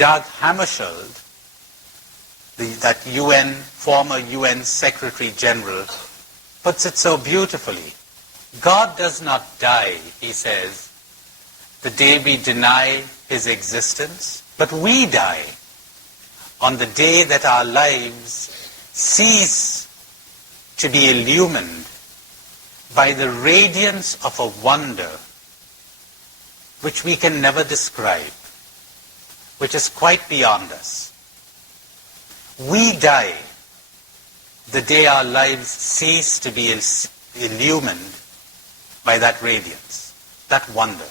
Dag Hammarskjöld, that former UN Secretary General, puts it so beautifully. God does not die, he says, the day we deny his existence, but we die on the day that our lives cease to be illumined by the radiance of a wonder which we can never describe, which is quite beyond us. We die the day our lives cease to be illumined by that radiance, that wonder.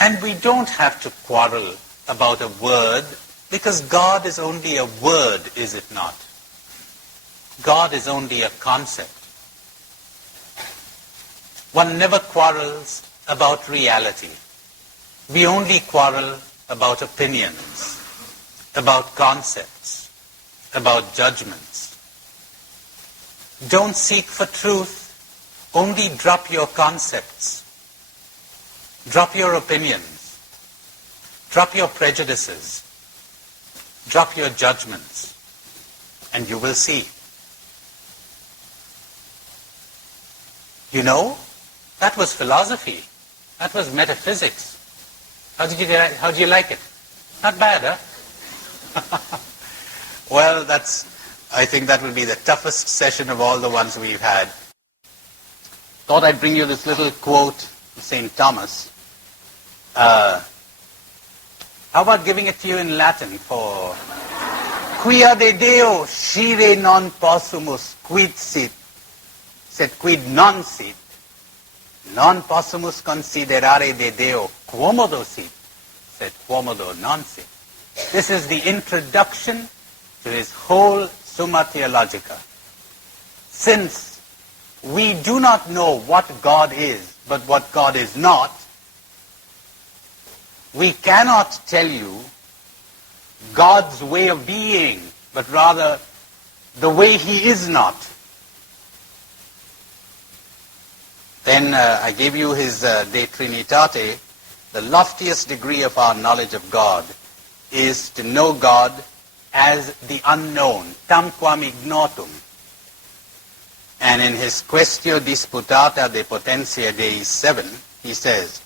And we don't have to quarrel about a word, because God is only a word, is it not? God is only a concept. One never quarrels about reality. We only quarrel about opinions, about concepts, about judgments. Don't seek for truth. Only drop your concepts. Drop your opinions. Drop your prejudices. Drop your judgments. And you will see. You know, that was philosophy. That was metaphysics. How do you like it? Not bad, huh? Well, I think that will be the toughest session of all the ones we've had. Thought I'd bring you this little quote of St. Thomas. How about giving it to you in Latin for Quia de Deo scire non possumus quid sit, sed quid non sit, non possumus considerare de Deo quomodo sit, sed quomodo non sit. This is the introduction to his whole Summa Theologica. Since we do not know what God is, but what God is not, we cannot tell you God's way of being, but rather the way he is not. Then I gave you his De Trinitate. The loftiest degree of our knowledge of God is to know God as the unknown, tamquam ignotum. And in his Quaestio Disputata de Potentia Dei 7, he says,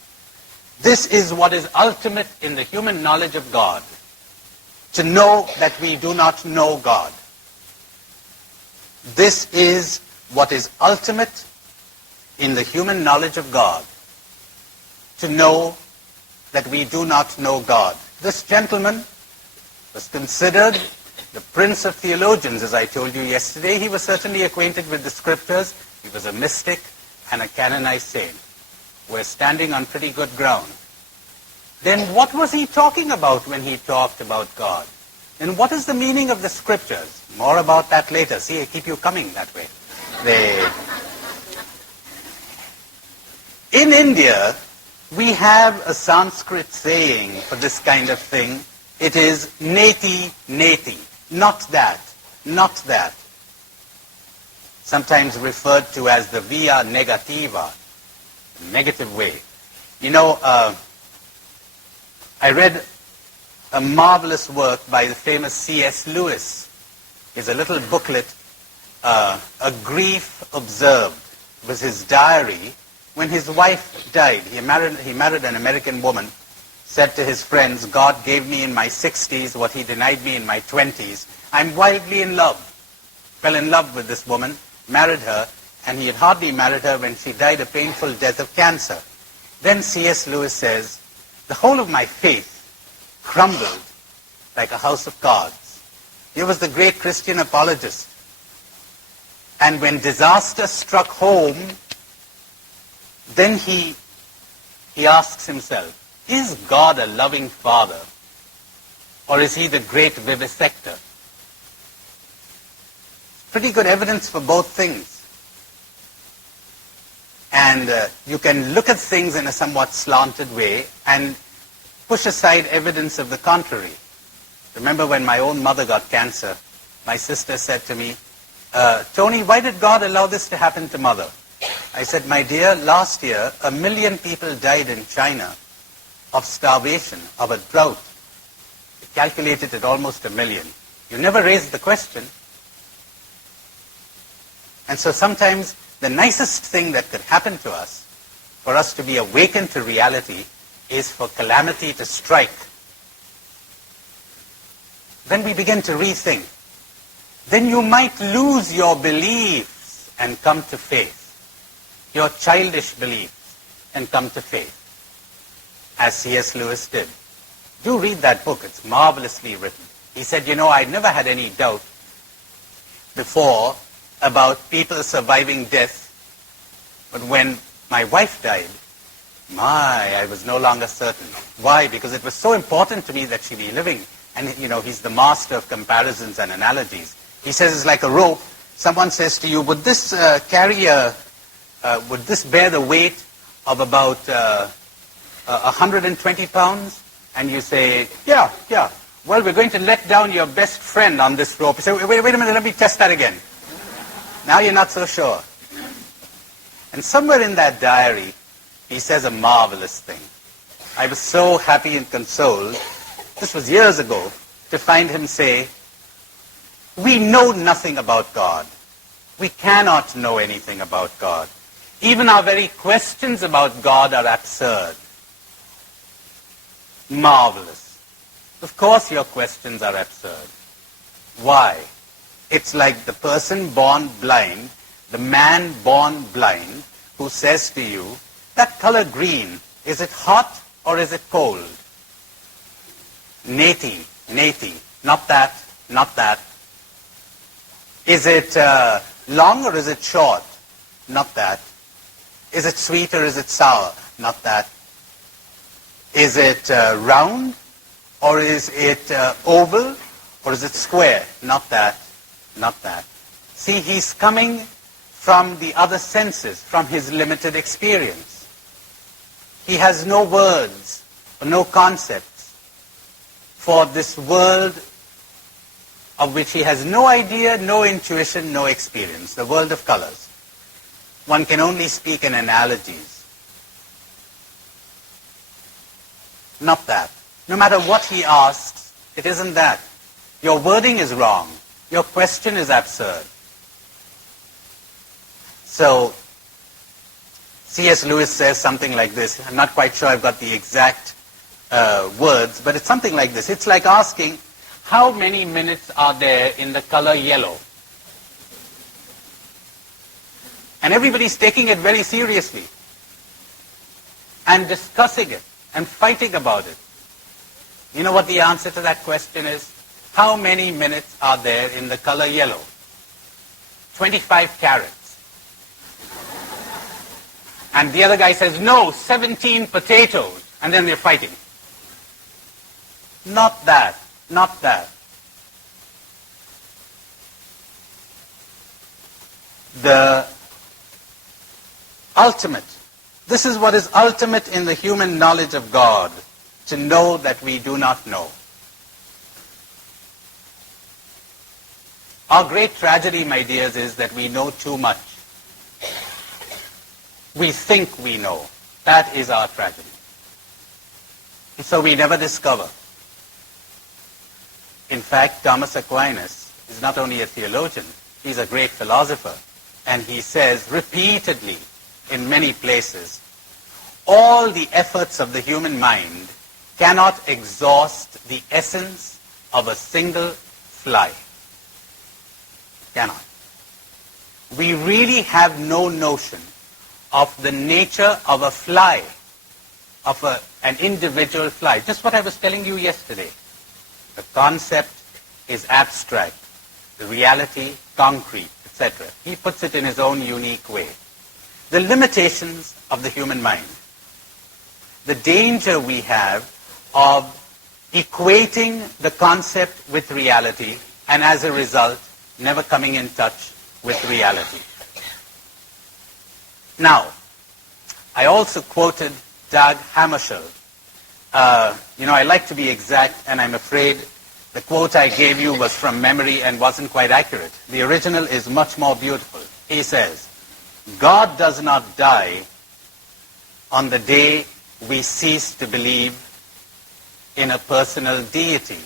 this is what is ultimate in the human knowledge of God, to know that we do not know God. This is what is ultimate in the human knowledge of God, to know that we do not know God. This gentleman was considered the prince of theologians, as I told you yesterday. He was certainly acquainted with the scriptures. He was a mystic and a canonized saint. We're standing on pretty good ground. Then what was he talking about when he talked about God? And what is the meaning of the scriptures? More about that later. See, I keep you coming that way. In India, we have a Sanskrit saying for this kind of thing. It is neti, neti. Not that. Not that. Sometimes referred to as the via negativa, negative way. You know, I read a marvelous work by the famous C.S. Lewis. It's a little booklet, A Grief Observed. It was his diary when his wife died. He married an American woman, said to his friends, God gave me in my 60s what he denied me in my 20s. I'm wildly in love. Fell in love with this woman, married her, and he had hardly married her when she died a painful death of cancer. Then C.S. Lewis says, the whole of my faith crumbled like a house of cards. He was the great Christian apologist. And when disaster struck home, then he asks himself, is God a loving father, or is he the great vivisector? Pretty good evidence for both things. And you can look at things in a somewhat slanted way and push aside evidence of the contrary. Remember when my own mother got cancer, my sister said to me, Tony, why did God allow this to happen to Mother? I said, my dear, last year, 1 million people died in China of starvation, of a drought, calculated at almost 1 million. You never raised the question. And so sometimes the nicest thing that could happen to us, for us to be awakened to reality, is for calamity to strike. Then we begin to rethink. Then you might lose your beliefs and come to faith, your childish beliefs, and come to faith, as C.S. Lewis did. Do read that book. It's marvelously written. He said, I'd never had any doubt before about people surviving death, but when my wife died, I was no longer certain. Why? Because it was so important to me that she be living. And, he's the master of comparisons and analogies. He says it's like a rope. Someone says to you, would this would this bear the weight of about 120 pounds? And you say, yeah. Well, we're going to let down your best friend on this rope. You say, wait a minute, let me test that again. Now you're not so sure. And somewhere in that diary, he says a marvelous thing. I was so happy and consoled, this was years ago, to find him say, we know nothing about God. We cannot know anything about God. Even our very questions about God are absurd. Marvelous. Of course your questions are absurd. Why? It's like the person born blind, the man born blind, who says to you, that color green, is it hot or is it cold? Nati, not that. Is it long or is it short? Not that. Is it sweet or is it sour? Not that. Is it round or is it oval or is it square? Not that. See, he's coming from the other senses, from his limited experience. He has no words or no concepts for this world of which he has no idea, no intuition, no experience, the world of colors. One can only speak in analogies. Not that. No matter what he asks, it isn't that. Your wording is wrong. Your question is absurd. So, C.S. Lewis says something like this. I'm not quite sure I've got the exact words, but it's something like this. It's like asking, how many minutes are there in the color yellow? And everybody's taking it very seriously and discussing it and fighting about it. You know what the answer to that question is? How many minutes are there in the color yellow? 25 carats. And the other guy says, no, 17 potatoes. And then they're fighting. Not that. The ultimate. This is what is ultimate in the human knowledge of God, to know that we do not know. Our great tragedy, my dears, is that we know too much. We think we know. That is our tragedy. And so we never discover. In fact, Thomas Aquinas is not only a theologian, he's a great philosopher. And he says repeatedly in many places, all the efforts of the human mind cannot exhaust the essence of a single fly. Cannot. We really have no notion of the nature of a fly, of an individual fly. Just what I was telling you yesterday. The concept is abstract, the reality concrete, etc. He puts it in his own unique way. The limitations of the human mind. The danger we have of equating the concept with reality, and as a result, never coming in touch with reality. Now, I also quoted Dag Hammarskjöld. I like to be exact, and I'm afraid the quote I gave you was from memory and wasn't quite accurate. The original is much more beautiful. He says, God does not die on the day we cease to believe in a personal deity.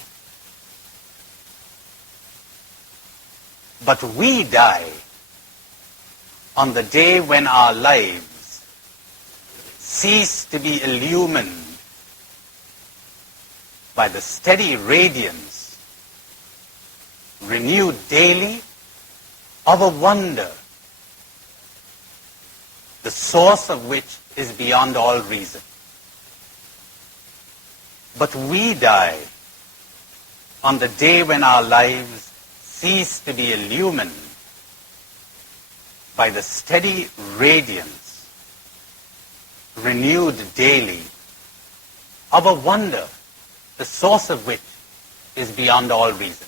But we die on the day when our lives cease to be illumined by the steady radiance, renewed daily, of a wonder, the source of which is beyond all reason. But we die on the day when our lives cease to be illumined by the steady radiance, renewed daily, of a wonder, the source of which is beyond all reason.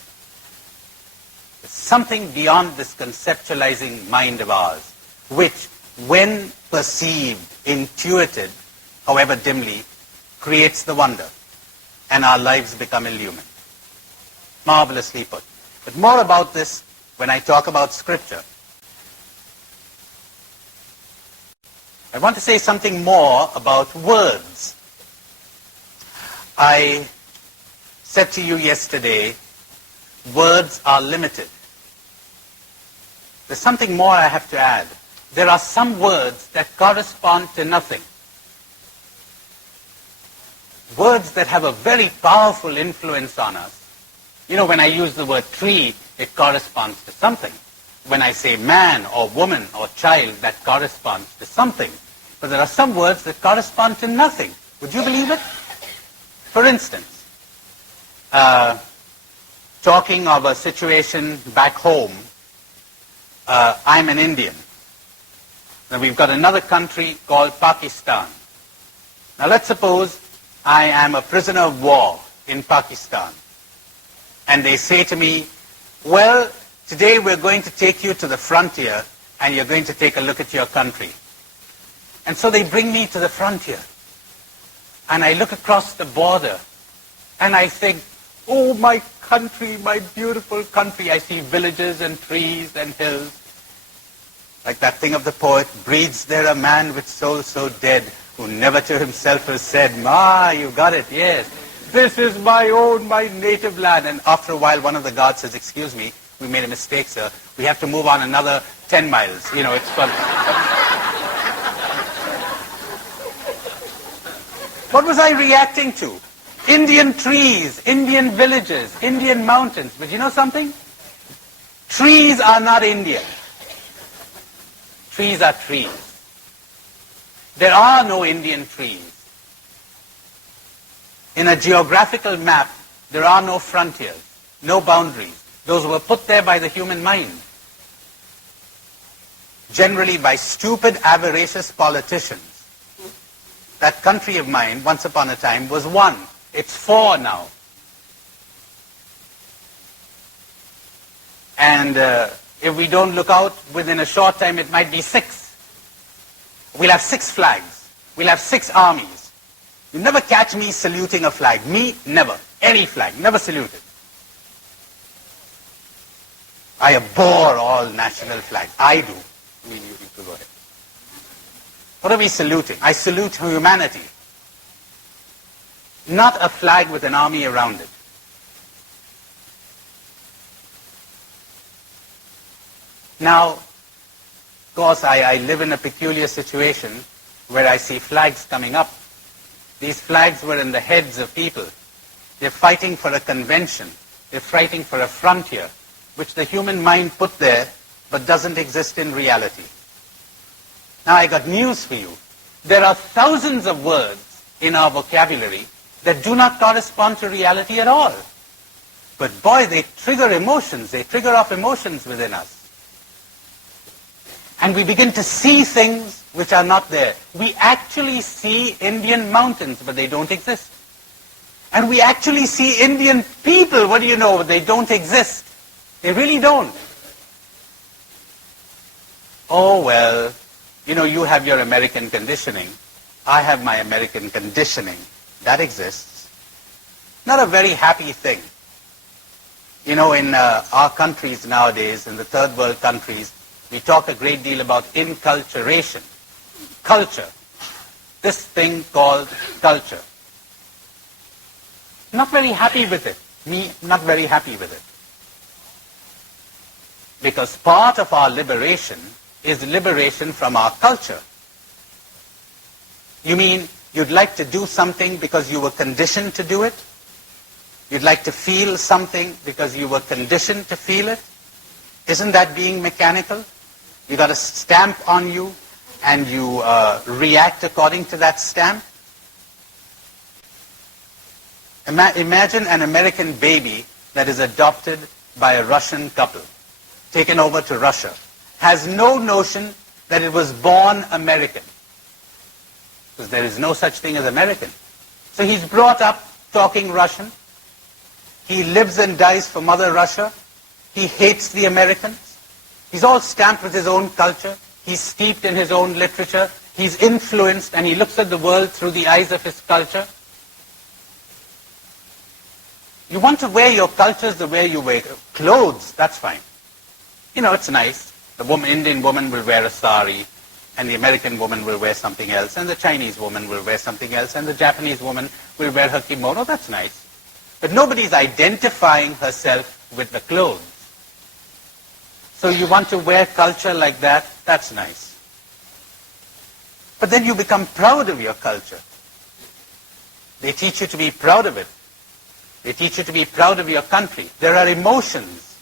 There's something beyond this conceptualizing mind of ours, which, when perceived, intuited, however dimly, creates the wonder, and our lives become illumined. Marvelously put. But more about this when I talk about Scripture. I want to say something more about words. I said to you yesterday, words are limited. There's something more I have to add. There are some words that correspond to nothing. Words that have a very powerful influence on us. You know, when I use the word tree, it corresponds to something. When I say man or woman or child, that corresponds to something. But there are some words that correspond to nothing. Would you believe it? For instance, talking of a situation back home, I'm an Indian. Now we've got another country called Pakistan. Now let's suppose I am a prisoner of war in Pakistan. And they say to me, well, today we're going to take you to the frontier and you're going to take a look at your country. And so they bring me to the frontier. And I look across the border and I think, oh, my country, my beautiful country. I see villages and trees and hills. Like that thing of the poet, breathes there a man with soul so dead, who never to himself has said, Ma, you got it, yes. This is my own, my native land. And after a while, one of the guards says, excuse me, we made a mistake, sir. We have to move on another 10 miles. You know, it's fun. What was I reacting to? Indian trees, Indian villages, Indian mountains. But you know something? Trees are not Indian. Trees are trees. There are no Indian trees. In a geographical map, there are no frontiers, no boundaries. Those were put there by the human mind. Generally by stupid, avaricious politicians. That country of mine, once upon a time, was 1. It's 4 now. And if we don't look out, within a short time it might be 6. We'll have 6 flags. We'll have 6 armies. You never catch me saluting a flag. Me, never. Any flag. Never saluted. I abhor all national flags. I do. I mean, you can go ahead. What are we saluting? I salute humanity. Not a flag with an army around it. Now, of course, I live in a peculiar situation where I see flags coming up. These flags were in the heads of people. They're fighting for a convention. They're fighting for a frontier, which the human mind put there, but doesn't exist in reality. Now, I got news for you. There are thousands of words in our vocabulary that do not correspond to reality at all. But boy, they trigger emotions. They trigger off emotions within us. And we begin to see things which are not there. We actually see Indian mountains, but they don't exist. And we actually see Indian people, what do you know, they don't exist. They really don't. Oh, well, you know, you have your American conditioning. I have my American conditioning. That exists. Not a very happy thing. You know, in our countries nowadays, in the third world countries, we talk a great deal about inculturation. Culture. this thing called culture. Not very happy with it. Me, not very happy with it. Because part of our liberation is liberation from our culture. You mean you'd like to do something because you were conditioned to do it? You'd like to feel something because you were conditioned to feel it? Isn't that being mechanical? You got a stamp on you and you react according to that stamp? Imagine an American baby that is adopted by a Russian couple, taken over to Russia, has no notion that it was born American, because there is no such thing as American. So he's brought up talking Russian. He lives and dies for Mother Russia. He hates the Americans. He's all stamped with his own culture. He's steeped in his own literature. He's influenced, and he looks at the world through the eyes of his culture. You want to wear your cultures the way you wear clothes, that's fine. You know, it's nice. The Indian woman will wear a sari, and the American woman will wear something else, and the Chinese woman will wear something else, and the Japanese woman will wear her kimono, that's nice. But nobody's identifying herself with the clothes. So you want to wear culture like that, that's nice. But then you become proud of your culture. They teach you to be proud of it. They teach you to be proud of your country. There are emotions,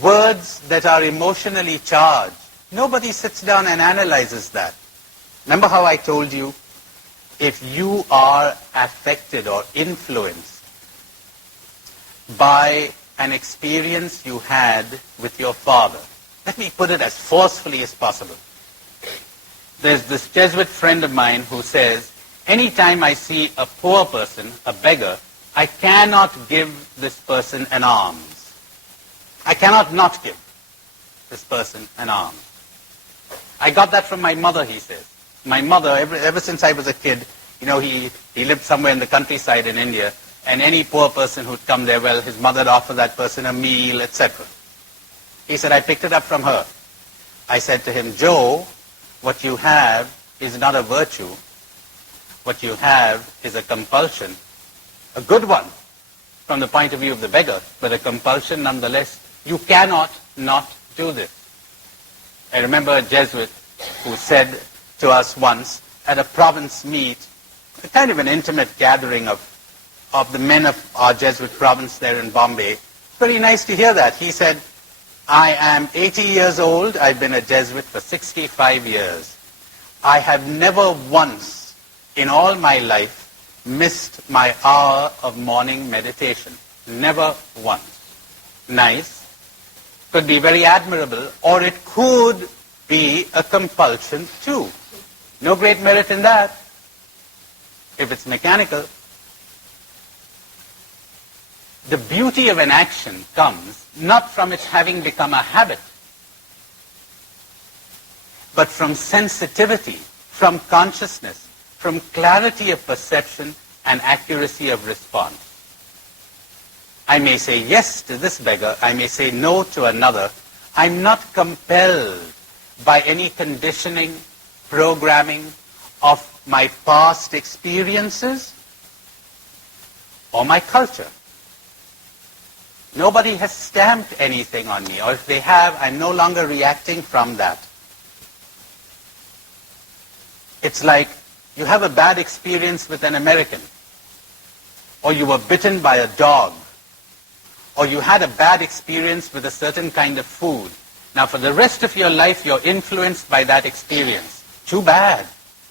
words that are emotionally charged. Nobody sits down and analyzes that. Remember how I told you, if you are affected or influenced by an experience you had with your father, let me put it as forcefully as possible. There's this Jesuit friend of mine who says, anytime I see a poor person, a beggar, I cannot give this person an alms. I cannot not give this person an alms. I got that from my mother, he says. My mother, ever since I was a kid, you know, he lived somewhere in the countryside in India, and any poor person who'd come there, well, his mother would offer that person a meal, etc. He said, I picked it up from her. I said to him, Joe, what you have is not a virtue. What you have is a compulsion. A good one from the point of view of the beggar, but a compulsion nonetheless. You cannot not do this. I remember a Jesuit who said to us once at a province meet, a kind of an intimate gathering of the men of our Jesuit province there in Bombay. Very nice to hear that. He said, I am 80 years old. I've been a Jesuit for 65 years. I have never once in all my life missed my hour of morning meditation. Never once. Nice. Could be very admirable, or it could be a compulsion too. No great merit in that, if it's mechanical. The beauty of an action comes not from its having become a habit, but from sensitivity, from consciousness, from clarity of perception and accuracy of response. I may say yes to this beggar, I may say no to another. I'm not compelled by any conditioning, programming of my past experiences or my culture. Nobody has stamped anything on me, or if they have, I'm no longer reacting from that. It's like you have a bad experience with an American, or you were bitten by a dog, or you had a bad experience with a certain kind of food. Now for the rest of your life, you're influenced by that experience. Too bad.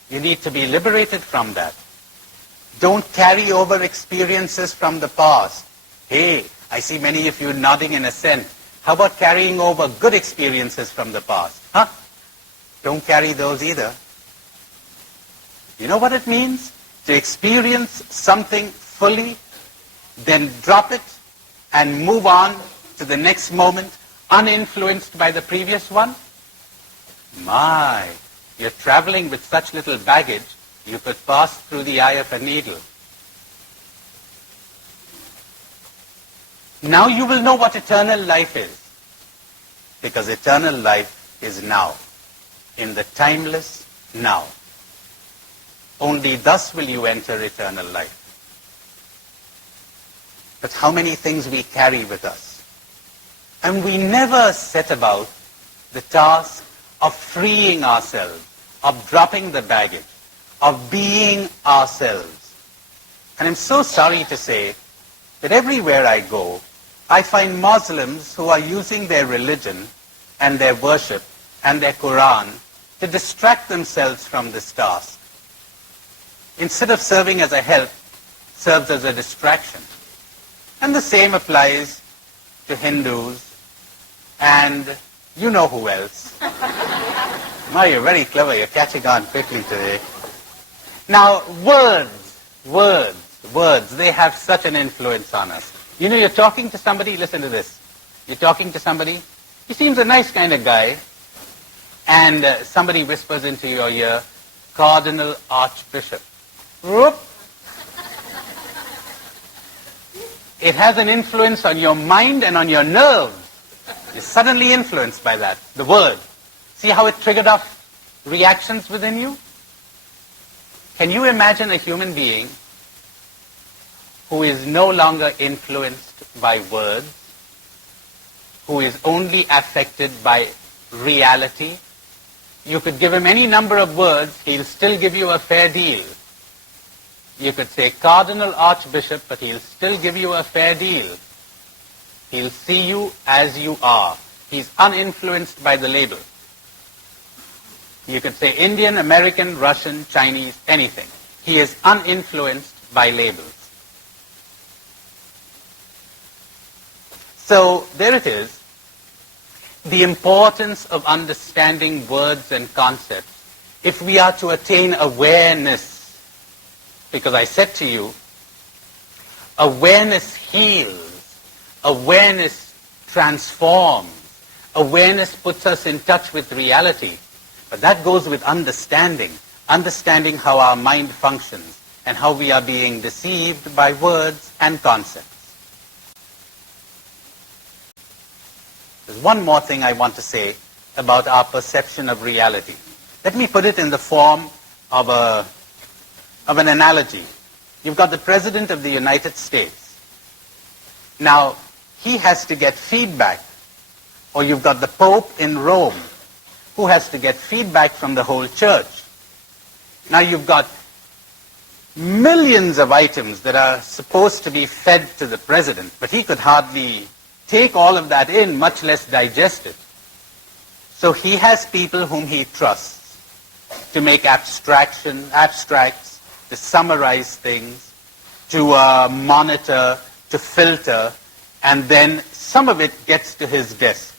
You need to be liberated from that. Don't carry over experiences from the past. Hey, I see many of you nodding in assent. How about carrying over good experiences from the past? Huh? Don't carry those either. You know what it means? To experience something fully, then drop it, and move on to the next moment, uninfluenced by the previous one? My, you're traveling with such little baggage, you could pass through the eye of a needle. Now you will know what eternal life is, because eternal life is now, in the timeless now. Only thus will you enter eternal life. But how many things we carry with us. And we never set about the task of freeing ourselves, of dropping the baggage, of being ourselves. And I'm so sorry to say that everywhere I go, I find Muslims who are using their religion and their worship and their Quran to distract themselves from this task. Instead of serving as a help, serves as a distraction. And the same applies to Hindus and you know who else. Now you're very clever, you're catching on quickly today. Now, words, they have such an influence on us. You know, you're talking to somebody, listen to this. You're talking to somebody, he seems a nice kind of guy, and somebody whispers into your ear, Cardinal Archbishop. Whoop. It has an influence on your mind and on your nerves. You're suddenly influenced by that, the word. See how it triggered off reactions within you? Can you imagine a human being who is no longer influenced by words, who is only affected by reality? You could give him any number of words, he'll still give you a fair deal. You could say Cardinal Archbishop, but he'll still give you a fair deal. He'll see you as you are. He's uninfluenced by the label. You could say Indian, American, Russian, Chinese, anything. He is uninfluenced by labels. So there it is. The importance of understanding words and concepts if we are to attain awareness. Because I said to you, awareness heals, awareness transforms, awareness puts us in touch with reality. But that goes with understanding how our mind functions and how we are being deceived by words and concepts. There's one more thing I want to say about our perception of reality. Let me put it in the form of an analogy. You've got the President of the United States. Now, he has to get feedback. Or you've got the Pope in Rome, who has to get feedback from the whole church. Now you've got millions of items that are supposed to be fed to the President, but he could hardly take all of that in, much less digest it. So he has people whom he trusts to make abstracts, to summarize things, to monitor, to filter, and then some of it gets to his desk.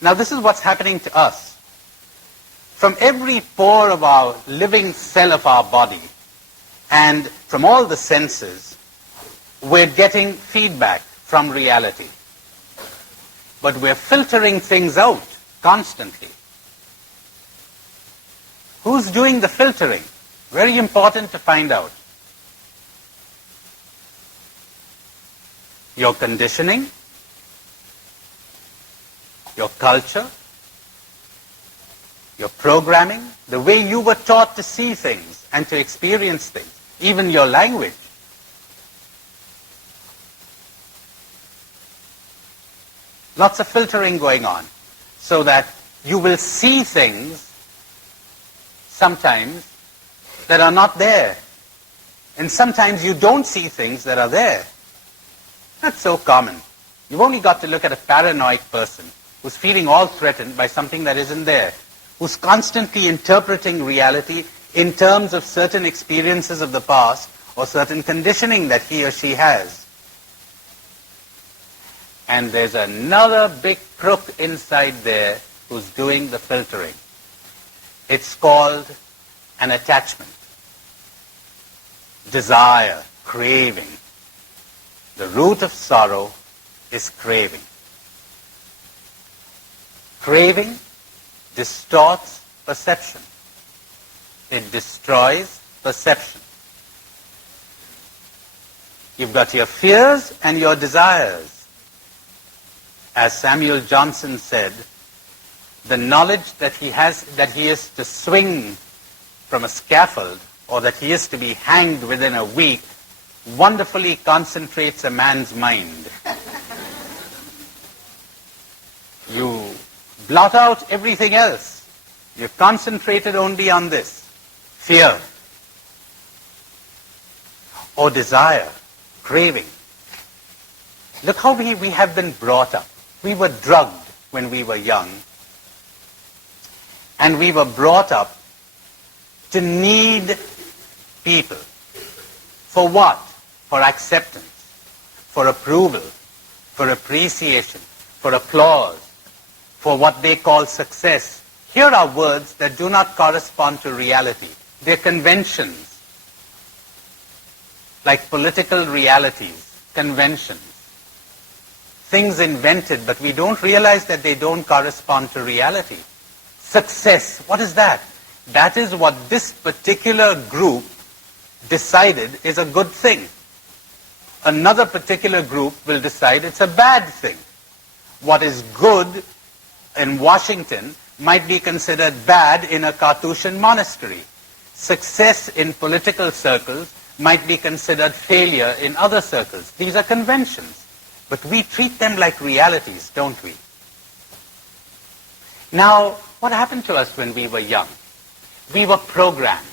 Now this is what's happening to us. From every pore of our living cell of our body, and from all the senses, we're getting feedback from reality. But we're filtering things out constantly. Who's doing the filtering? Very important to find out. Your conditioning, your culture, your programming, the way you were taught to see things and to experience things, even your language. Lots of filtering going on, so that you will see things sometimes that are not there. And sometimes you don't see things that are there. That's so common. You've only got to look at a paranoid person who's feeling all threatened by something that isn't there, who's constantly interpreting reality in terms of certain experiences of the past or certain conditioning that he or she has. And there's another big crook inside there who's doing the filtering. It's called an attachment, desire, craving. The root of sorrow is craving. Craving distorts perception. It destroys perception. You've got your fears and your desires. As Samuel Johnson said, the knowledge that he is to swing from a scaffold or that he is to be hanged within a week wonderfully concentrates a man's mind. You blot out everything else. You're concentrated only on this. Fear or desire, craving. Look how we have been brought up. We were drugged when we were young. And we were brought up to need people. For what? For acceptance, for approval, for appreciation, for applause, for what they call success. Here are words that do not correspond to reality. They're conventions, like political realities, conventions. Things invented, but we don't realize that they don't correspond to reality. Success, what is that? That is what this particular group decided is a good thing. Another particular group will decide it's a bad thing. What is good in Washington might be considered bad in a Carthusian monastery. Success in political circles might be considered failure in other circles. These are conventions. But we treat them like realities, don't we? Now, what happened to us when we were young? We were programmed.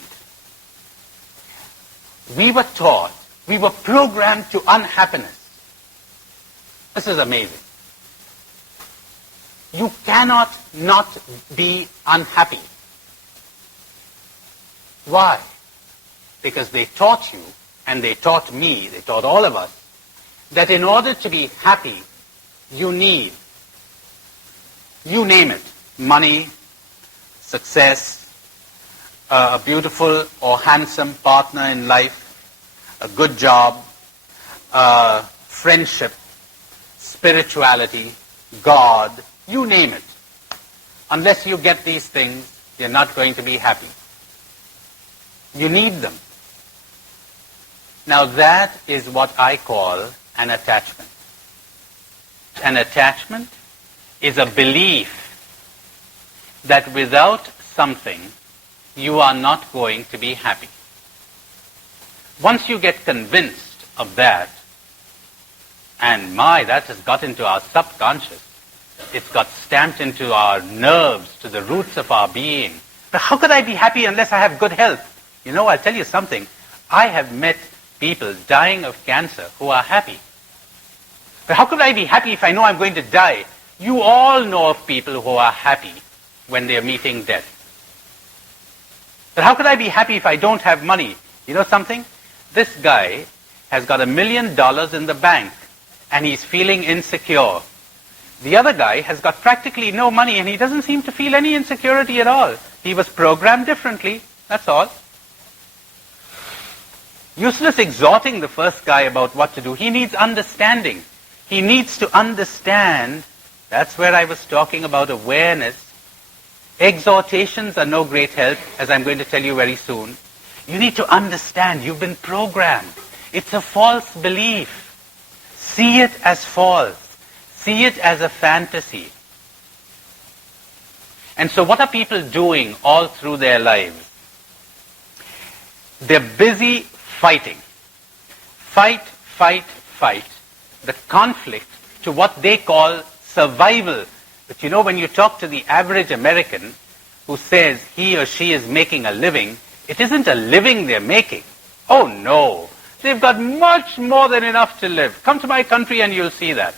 We were taught. We were programmed to unhappiness. This is amazing. You cannot not be unhappy. Why? Because they taught you, and they taught me, they taught all of us, that in order to be happy, you need, you name it, money, success, a beautiful or handsome partner in life, a good job, friendship, spirituality, God, you name it. Unless you get these things, you're not going to be happy. You need them. Now that is what I call an attachment. An attachment is a belief that without something, you are not going to be happy. Once you get convinced of that, and that has got into our subconscious, it's got stamped into our nerves, to the roots of our being. But how could I be happy unless I have good health? You know, I'll tell you something. I have met people dying of cancer who are happy. But how could I be happy if I know I'm going to die? You all know of people who are happy when they are meeting death. But how could I be happy if I don't have money? You know something? This guy has got $1 million in the bank, and he's feeling insecure. The other guy has got practically no money, and he doesn't seem to feel any insecurity at all. He was programmed differently, that's all. Useless exhorting the first guy about what to do. He needs understanding. He needs to understand. That's where I was talking about awareness. Exhortations are no great help, as I'm going to tell you very soon. You need to understand. You've been programmed. It's a false belief. See it as false. See it as a fantasy. And so what are people doing all through their lives? They're busy fighting. Fight, fight, fight. The conflict to what they call survival. But you know, when you talk to the average American who says he or she is making a living, it isn't a living they're making. Oh no. They've got much more than enough to live. Come to my country and you'll see that.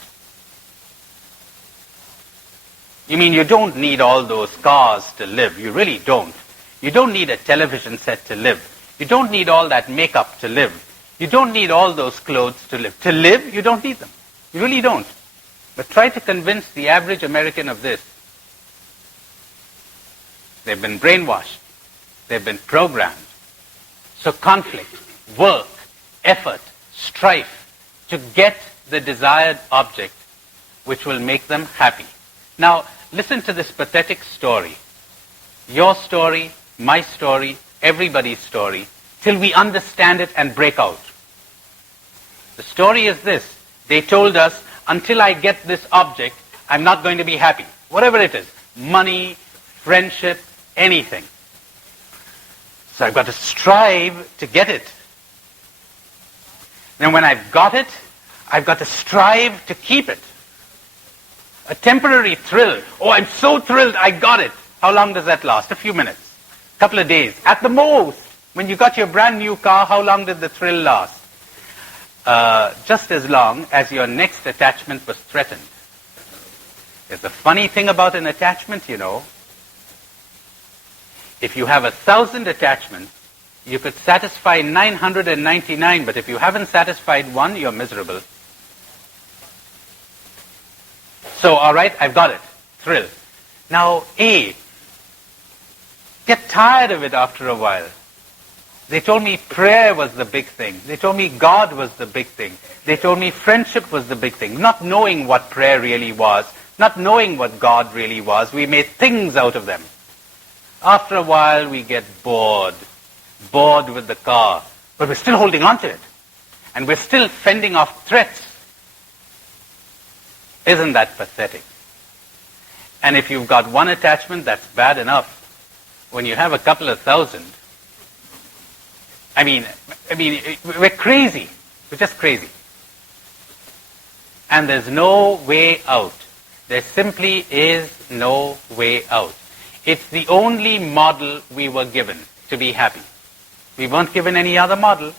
You mean you don't need all those cars to live? You really don't. You don't need a television set to live. You don't need all that makeup to live. You don't need all those clothes to live. To live, you don't need them. You really don't. But try to convince the average American of this. They've been brainwashed. They've been programmed. So conflict, work, effort, strife to get the desired object which will make them happy. Now, listen to this pathetic story. Your story, my story, everybody's story, till we understand it and break out. The story is this. They told us, until I get this object, I'm not going to be happy. Whatever it is. Money, friendship, anything. So I've got to strive to get it. Then when I've got it, I've got to strive to keep it. A temporary thrill. Oh, I'm so thrilled, I got it. How long does that last? A few minutes. A couple of days. At the most. When you got your brand new car, how long did the thrill last? Just as long as your next attachment was threatened. There's a funny thing about an attachment, you know. If you have 1,000 attachments, you could satisfy 999, but if you haven't satisfied one, you're miserable. So, all right, I've got it. Thrill. Now, get tired of it after a while. They told me prayer was the big thing. They told me God was the big thing. They told me friendship was the big thing. Not knowing what prayer really was, not knowing what God really was, we made things out of them. After a while, we get bored with the car, but we're still holding on to it. And we're still fending off threats. Isn't that pathetic? And if you've got one attachment, that's bad enough. When you have a couple of thousand, I mean, we're crazy. We're just crazy. And there's no way out. There simply is no way out. It's the only model we were given to be happy. We weren't given any other model.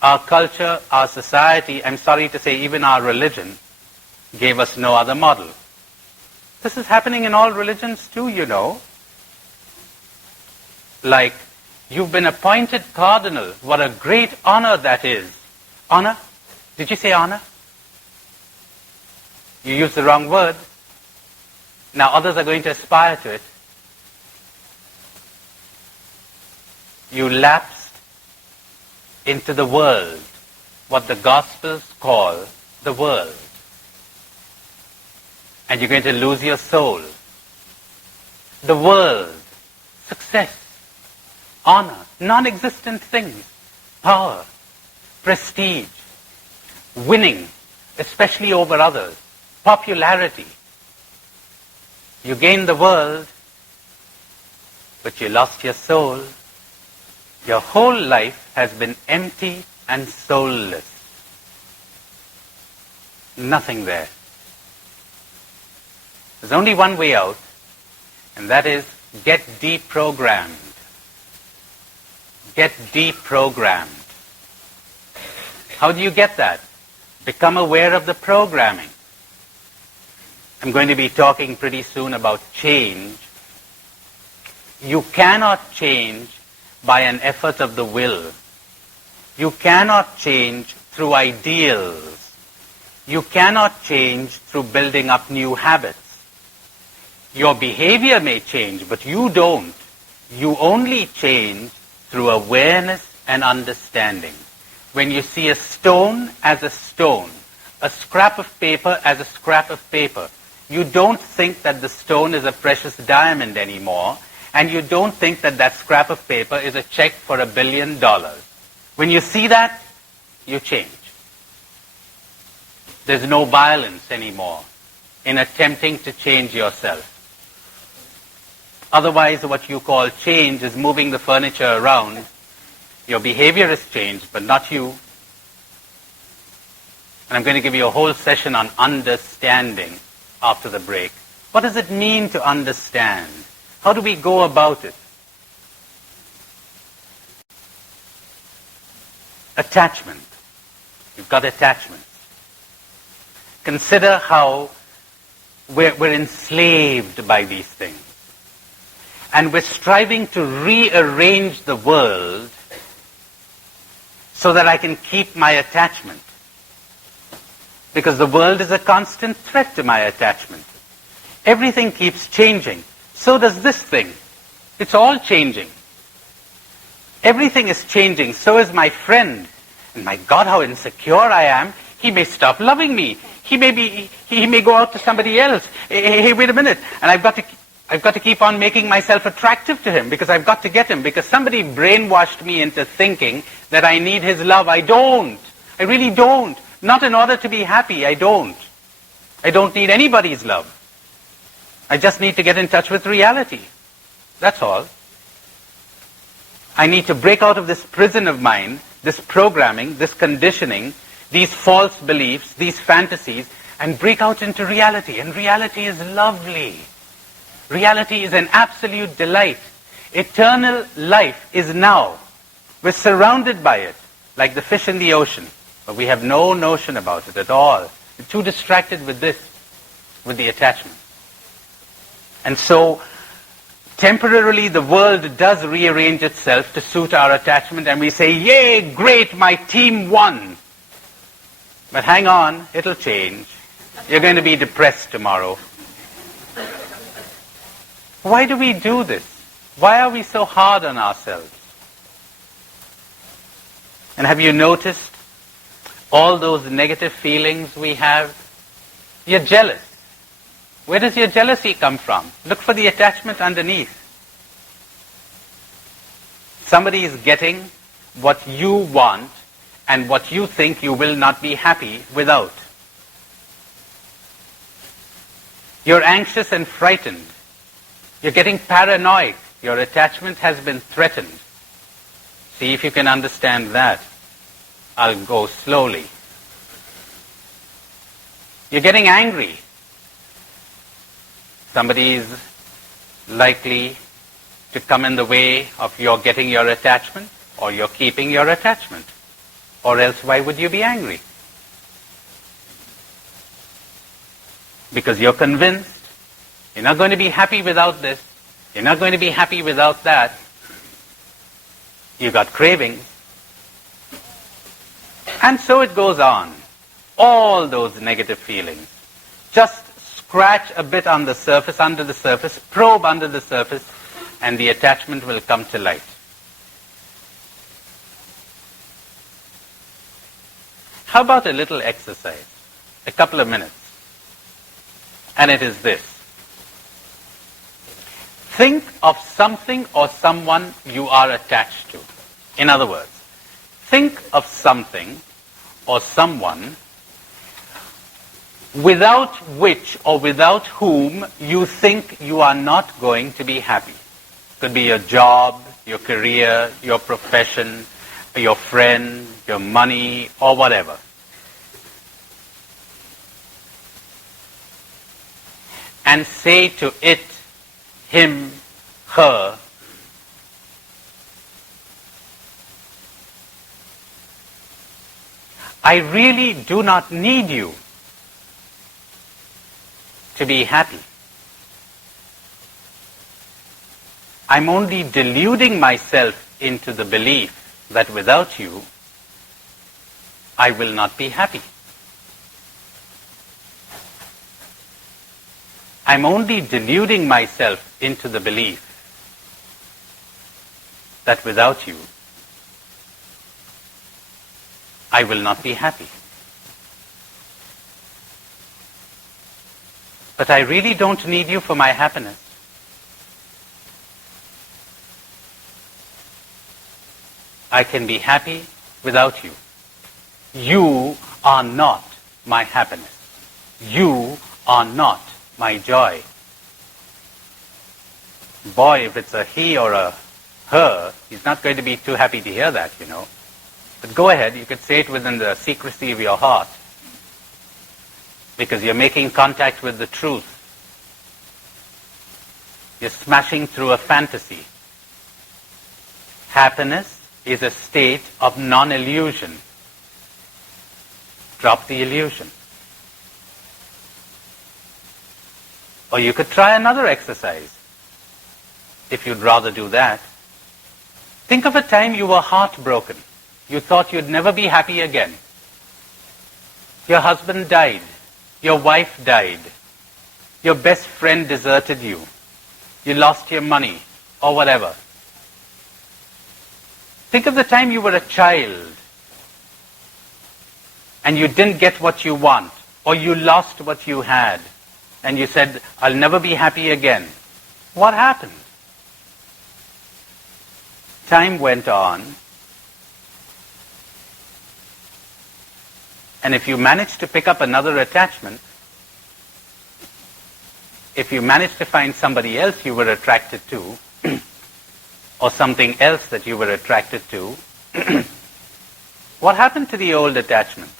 Our culture, our society, I'm sorry to say even our religion, gave us no other model. This is happening in all religions too, you know. Like, you've been appointed cardinal. What a great honor that is. Honor? Did you say honor? You used the wrong word. Now others are going to aspire to it. You lapsed into the world, what the Gospels call the world. And you're going to lose your soul. The world, success, honor, non-existent things, power, prestige, winning, especially over others, popularity. You gained the world, but you lost your soul. Your whole life has been empty and soulless. Nothing there. There's only one way out, and that is get deprogrammed. Get deprogrammed. How do you get that? Become aware of the programming. I'm going to be talking pretty soon about change. You cannot change by an effort of the will. You cannot change through ideals. You cannot change through building up new habits. Your behavior may change, but you don't. You only change through awareness and understanding. When you see a stone as a stone, a scrap of paper as a scrap of paper, you don't think that the stone is a precious diamond anymore, and you don't think that that scrap of paper is a check for $1 billion. When you see that, you change. There's no violence anymore in attempting to change yourself. Otherwise, what you call change is moving the furniture around. Your behavior has changed, but not you. And I'm going to give you a whole session on understanding after the break. What does it mean to understand? How do we go about it? Attachment. You've got attachments. Consider how we're enslaved by these things. And we're striving to rearrange the world so that I can keep my attachment. Because the world is a constant threat to my attachment. Everything keeps changing. So does this thing. It's all changing. Everything is changing. So is my friend. And my God, how insecure I am. He may stop loving me. He may go out to somebody else. Hey, wait a minute. And I've got to keep on making myself attractive to him because I've got to get him. Because somebody brainwashed me into thinking that I need his love. I don't. I really don't. Not in order to be happy. I don't. I don't need anybody's love. I just need to get in touch with reality. That's all. I need to break out of this prison of mine, this programming, this conditioning, these false beliefs, these fantasies, and break out into reality. And reality is lovely. Reality is an absolute delight. Eternal life is now. We're surrounded by it, like the fish in the ocean. But we have no notion about it at all. We're too distracted with this, with the attachment. And so, temporarily the world does rearrange itself to suit our attachment, and we say, yay, great, my team won. But hang on, it'll change. You're going to be depressed tomorrow. Why do we do this? Why are we so hard on ourselves? And have you noticed all those negative feelings we have? You're jealous. Where does your jealousy come from? Look for the attachment underneath. Somebody is getting what you want and what you think you will not be happy without. You're anxious and frightened. You're getting paranoid. Your attachment has been threatened. See if you can understand that. I'll go slowly. You're getting angry. Somebody is likely to come in the way of your getting your attachment, or you're keeping your attachment. Or else why would you be angry? Because you're convinced you're not going to be happy without this. You're not going to be happy without that. You got cravings. And so it goes on. All those negative feelings. Just scratch a bit on the surface, under the surface, probe under the surface, and the attachment will come to light. How about a little exercise? A couple of minutes. And it is this. Think of something or someone you are attached to. In other words, think of something or someone without which or without whom you think you are not going to be happy. It could be your job, your career, your profession, your friend, your money, or whatever. And say to it, him, her, I really do not need you to be happy. I'm only deluding myself into the belief that without you, I will not be happy. I'm only deluding myself into the belief that without you, I will not be happy. But I really don't need you for my happiness. I can be happy without you. You are not my happiness. You are not my joy. Boy, if it's a he or a her, he's not going to be too happy to hear that, you know. But go ahead, you could say it within the secrecy of your heart, because you're making contact with the truth. You're smashing through a fantasy. Happiness is a state of non-illusion. Drop the illusion. Or you could try another exercise, if you'd rather do that. Think of a time you were heartbroken. You thought you'd never be happy again. Your husband died. Your wife died. Your best friend deserted you. You lost your money, or whatever. Think of the time you were a child and you didn't get what you want, or you lost what you had, and you said, I'll never be happy again. What happened? Time went on, and if you managed to pick up another attachment, if you managed to find somebody else you were attracted to, or something else that you were attracted to, what happened to the old attachment?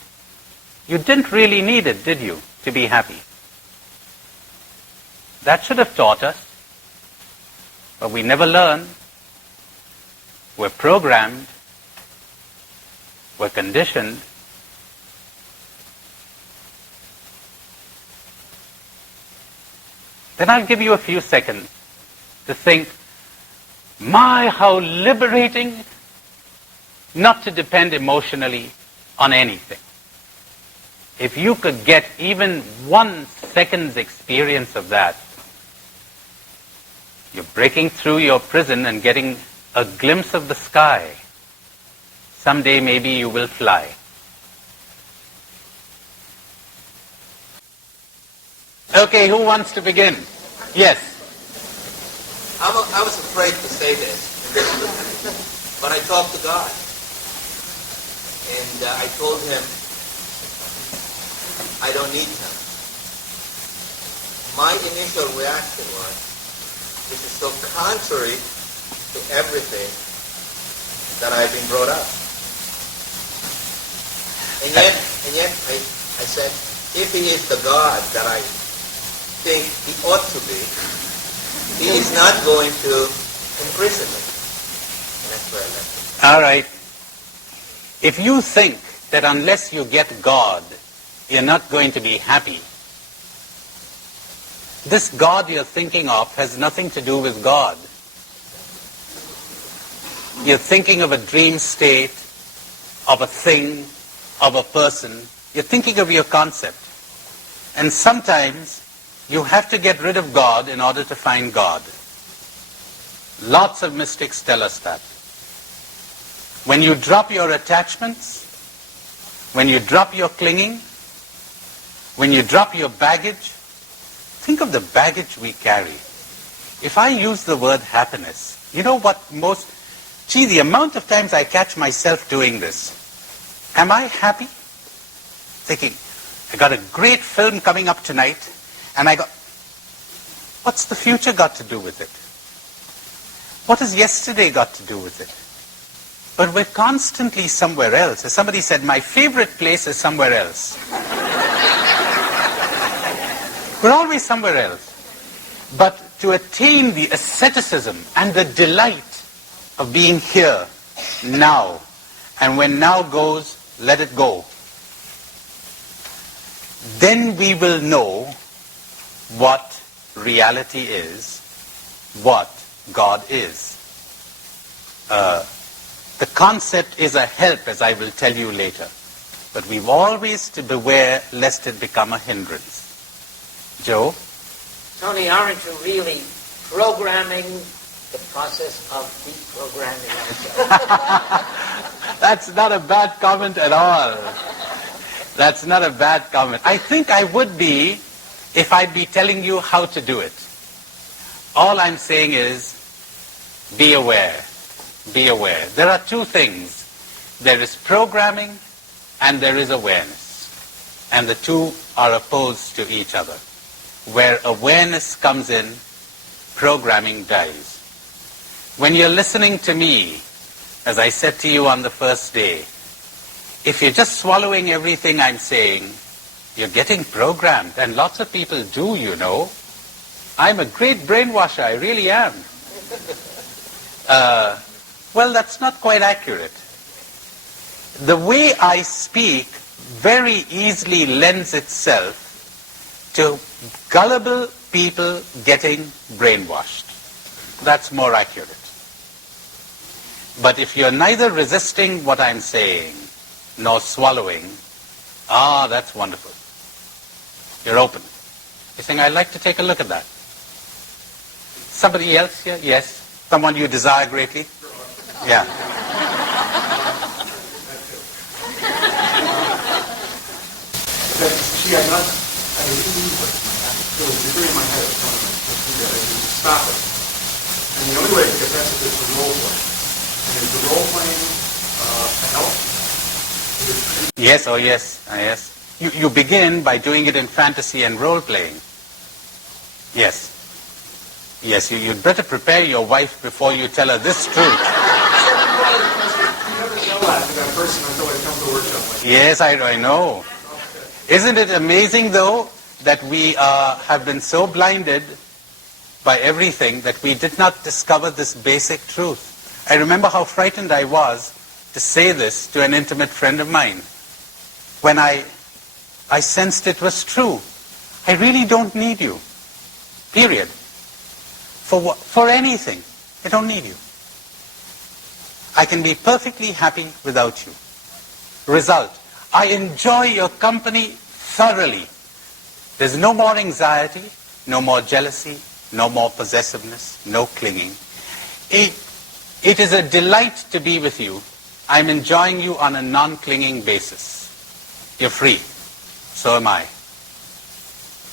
You didn't really need it, did you, to be happy? That should have taught us, but we never learn. We're programmed, we're conditioned. Then I'll give you a few seconds to think, my, how liberating not to depend emotionally on anything. If you could get even 1 second's experience of that, you're breaking through your prison and getting a glimpse of the sky. Someday maybe you will fly. Okay, who wants to begin? Yes. I was afraid to say this, but I talked to God. And I told him, I don't need him. My initial reaction was, this is so contrary to everything that I've been brought up. And yet I said, if he is the God that I think he ought to be, he is not going to imprison me. And that's where I left it. All right. If you think that unless you get God, you're not going to be happy, this God you're thinking of has nothing to do with God. You're thinking of a dream state, of a thing, of a person. You're thinking of your concept. And sometimes you have to get rid of God in order to find God. Lots of mystics tell us that. When you drop your attachments, when you drop your clinging, when you drop your baggage, think of the baggage we carry. If I use the word happiness, you know what the amount of times I catch myself doing this. Am I happy? Thinking, I got a great film coming up tonight, and what's the future got to do with it? What has yesterday got to do with it? But we're constantly somewhere else. As somebody said, my favorite place is somewhere else. We're always somewhere else. But to attain the asceticism and the delight of being here, now, and when now goes, let it go, then we will know what reality is, what God is. The concept is a help, as I will tell you later. But we've always to beware lest it become a hindrance. Joe? Tony, aren't you really programming the process of deprogramming ourselves? That's not a bad comment at all. That's not a bad comment. I think I would be if I'd be telling you how to do it. All I'm saying is, be aware. Be aware. There are two things. There is programming and there is awareness. And the two are opposed to each other. Where awareness comes in, programming dies. When you're listening to me, as I said to you on the first day, if you're just swallowing everything I'm saying, you're getting programmed. And lots of people do, you know. I'm a great brainwasher, I really am. Well, that's not quite accurate. The way I speak very easily lends itself to gullible people getting brainwashed. That's more accurate. But if you're neither resisting what I'm saying nor swallowing, that's wonderful. You're open. You're saying, I'd like to take a look at that. Somebody else here? Yes. Someone you desire greatly? Yeah. See, I'm not, I really need what there was a degree in my head of telling me that I can stop it. And the only way to get past it is to role play. And is the role playing a help? Yes, oh yes, yes. You begin by doing it in fantasy and role playing. Yes. Yes, you'd better prepare your wife before you tell her this truth. You never know that to that person until they come to the workshop. Yes, I know. Isn't it amazing, though, that we have been so blinded by everything that we did not discover this basic truth? I remember how frightened I was to say this to an intimate friend of mine when I sensed it was true. I really don't need you. Period. For anything. I don't need you. I can be perfectly happy without you. Result, I enjoy your company thoroughly. There's no more anxiety, no more jealousy, no more possessiveness, no clinging. It is a delight to be with you. I'm enjoying you on a non-clinging basis. You're free. So am I.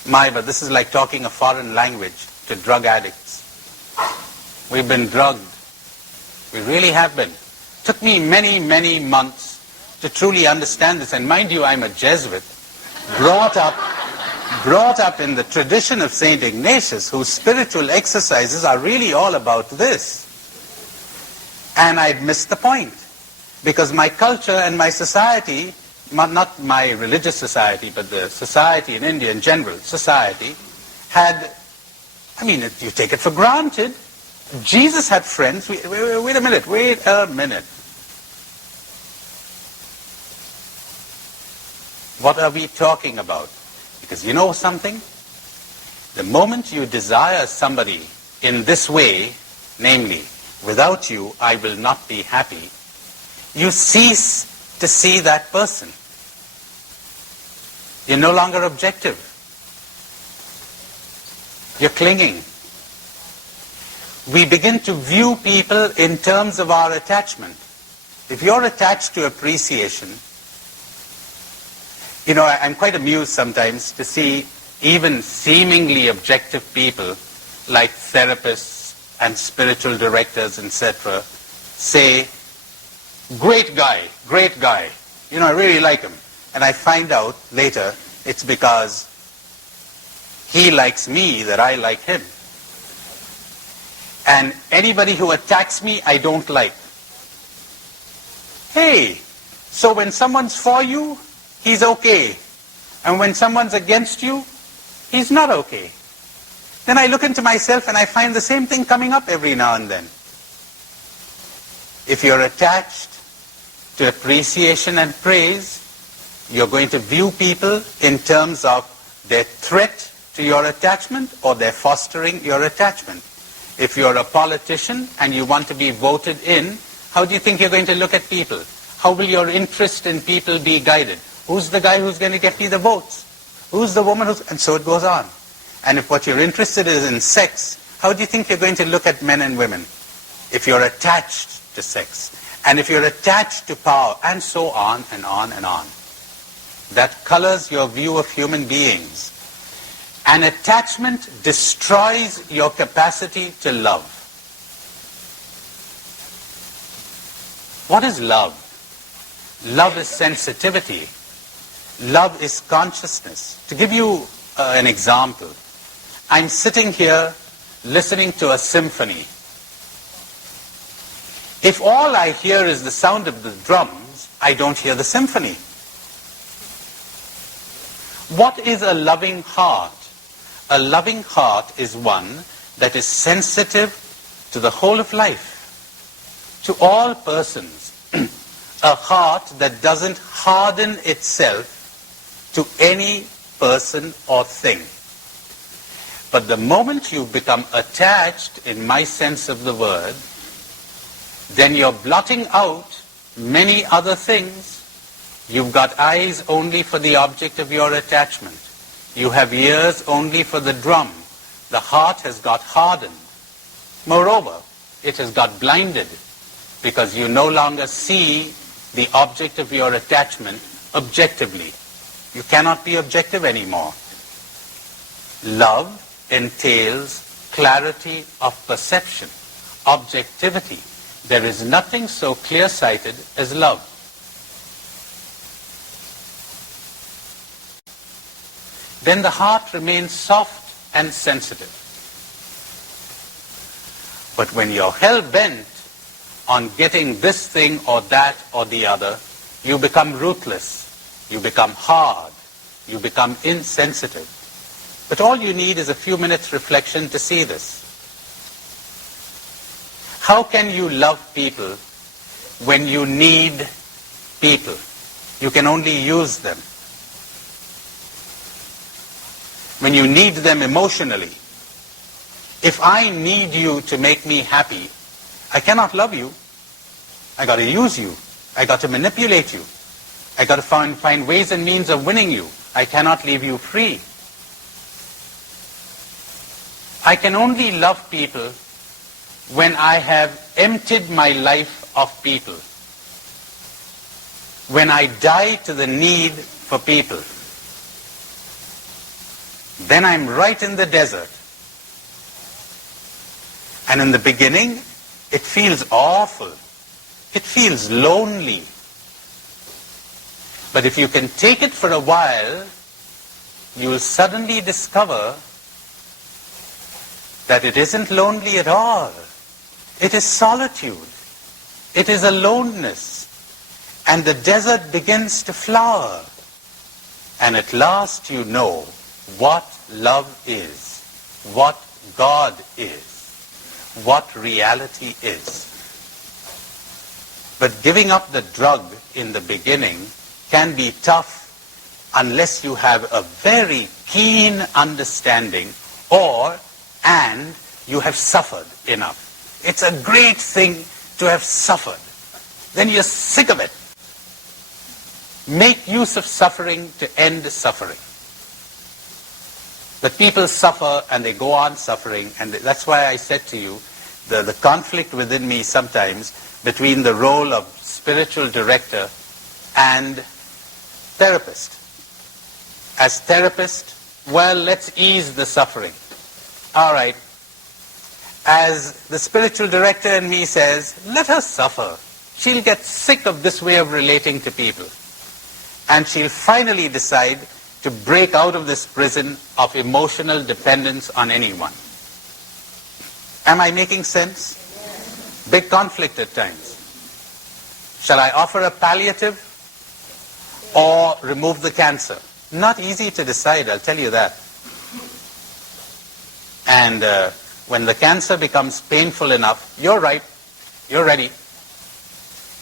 But this is like talking a foreign language to drug addicts. We've been drugged. We really have been. Took me many, many months to truly understand this. And mind you, I'm a Jesuit, brought up in the tradition of St. Ignatius, whose spiritual exercises are really all about this. And I'd missed the point. Because my culture and my society, not my religious society, but the society in India in general, society, you take it for granted. Jesus had friends. Wait a minute. What are we talking about? Because you know something? The moment you desire somebody in this way, namely, without you I will not be happy, you cease to see that person. You're no longer objective. You're clinging. We begin to view people in terms of our attachment. If you're attached to appreciation, I'm quite amused sometimes to see even seemingly objective people like therapists and spiritual directors, etc., say, great guy. I really like him. And I find out later it's because he likes me that I like him. And anybody who attacks me, I don't like. Hey, so when someone's for you, he's okay. And when someone's against you, he's not okay. Then I look into myself and I find the same thing coming up every now and then. If you're attached to appreciation and praise, you're going to view people in terms of their threat to your attachment or their fostering your attachment. If you're a politician and you want to be voted in, how do you think you're going to look at people? How will your interest in people be guided? Who's the guy who's going to get me the votes? Who's the woman who's... And so it goes on. And if what you're interested is in sex, how do you think you're going to look at men and women? If you're attached to sex. And if you're attached to power, and so on and on and on. That colors your view of human beings. An attachment destroys your capacity to love. What is love? Love is sensitivity. Love is consciousness. To give you an example, I'm sitting here listening to a symphony. If all I hear is the sound of the drums, I don't hear the symphony. What is a loving heart? A loving heart is one that is sensitive to the whole of life, to all persons. A heart that doesn't harden itself to any person or thing. But the moment you become attached, in my sense of the word, then you're blotting out many other things. You've got eyes only for the object of your attachment. You have ears only for the drum. The heart has got hardened. Moreover, it has got blinded because you no longer see the object of your attachment objectively. You cannot be objective anymore. Love entails clarity of perception, objectivity. There is nothing so clear-sighted as love. Then the heart remains soft and sensitive. But when you're hell-bent on getting this thing or that or the other, you become ruthless, you become hard, you become insensitive. But all you need is a few minutes reflection to see this. How can you love people when you need people? You can only use them. When you need them emotionally. If I need you to make me happy, I cannot love you. I got to use you. I got to manipulate you. I got to find ways and means of winning you. I cannot leave you free. I can only love people when I have emptied my life of people. When I die to the need for people. Then I'm right in the desert. And in the beginning, it feels awful. It feels lonely. But if you can take it for a while, you will suddenly discover that it isn't lonely at all. It is solitude. It is aloneness. And the desert begins to flower. And at last you know what love is, what God is, what reality is. But giving up the drug in the beginning can be tough unless you have a very keen understanding and you have suffered enough. It's a great thing to have suffered. Then you're sick of it. Make use of suffering to end suffering. But people suffer and they go on suffering, and that's why I said to you, the conflict within me sometimes between the role of spiritual director and therapist. As therapist, well, let's ease the suffering. All right. As the spiritual director in me says, let her suffer. She'll get sick of this way of relating to people. And she'll finally decide to break out of this prison of emotional dependence on anyone. Am I making sense? Yes. Big conflict at times. Shall I offer a palliative or remove the cancer? Not easy to decide, I'll tell you that. And when the cancer becomes painful enough, you're right, you're ready.